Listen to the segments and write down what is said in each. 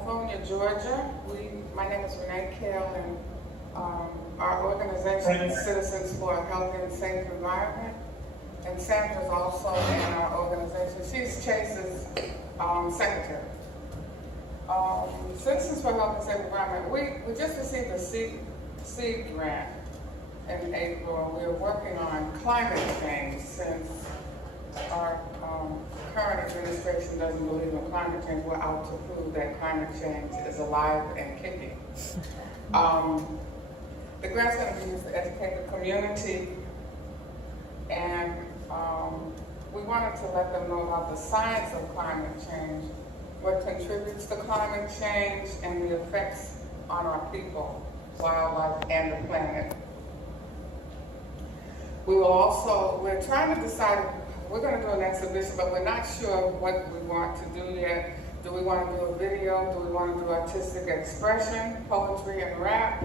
California, Georgia. My name is Renee Kell, and our organization is Citizens for a Healthy and Safe Environment. And Sandra's also in our organization. She's Chase's secretary. Citizens for a Healthy and Safe Environment, we just received a seed grant in April. We're working on climate change since our current administration doesn't believe in climate change. We're out to prove that climate change is alive and kicking. The grant's going to be used to educate the community, and we wanted to let them know about the science of climate change, what contributes to climate change, and the effects on our people, wildlife, and the planet. We're trying to decide, we're going to do an exhibition, but we're not sure what we want to do yet. Do we want to do a video? Do we want to do artistic expression, poetry and rap,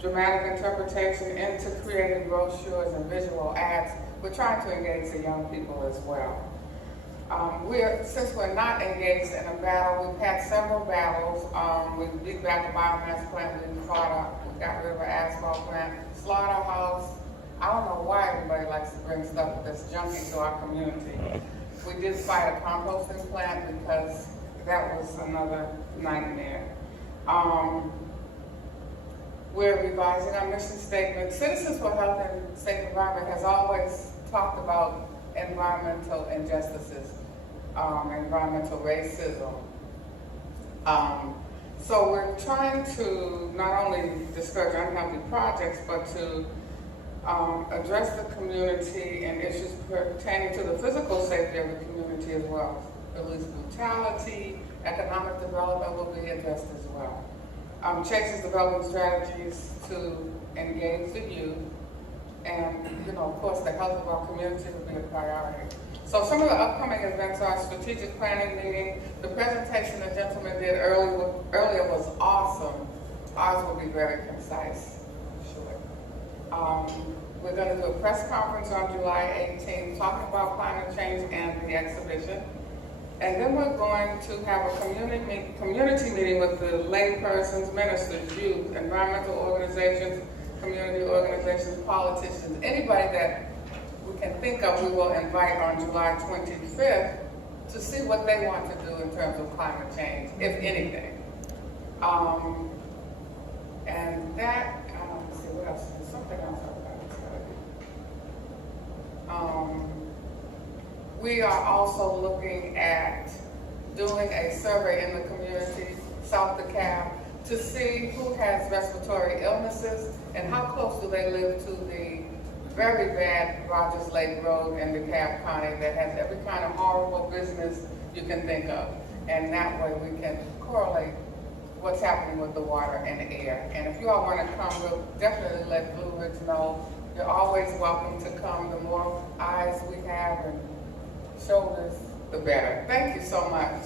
dramatic interpretation, into creative brochures and visual ads? We're trying to engage the young people as well. Since we're not engaged in a battle, we've had several battles. We beat back a biomass plant, we got rid of an asphalt plant, slaughterhouse. I don't know why everybody likes to bring stuff that's junky to our community. We did fight a composting plant because that was another nightmare. We're revising our mission statement. Citizens for a Healthy and Safe Environment has always talked about environmental injustices, environmental racism. So we're trying to not only discourage unhealthy projects, but to address the community and issues pertaining to the physical safety of the community as well. Police brutality, economic development will be addressed as well. Chase is developing strategies to engage the youth, and of course the health of our community will be a priority. So some of the upcoming events are strategic planning meeting. The presentation the gentleman did earlier was awesome. Ours will be very concise, short. We're going to do a press conference on July 18th talking about climate change and the exhibition. And then we're going to have a community meeting with the laypersons, ministers, youth, environmental organizations, community organizations, politicians, anybody that we can think of. We will invite on July 25th to see what they want to do in terms of climate change, if anything. And that, let's see, what else? There's something else I forgot to tell you. We are also looking at doing a survey in the community, South DeKalb, to see who has respiratory illnesses and how close do they live to the very bad Rogers Lake Road in DeKalb County that has every kind of horrible business you can think of. And that way we can correlate what's happening with the water and the air. And if you all want to come, we'll definitely let Blue Ridge know. You're always welcome to come. The more eyes we have and shoulders, the better. Thank you so much.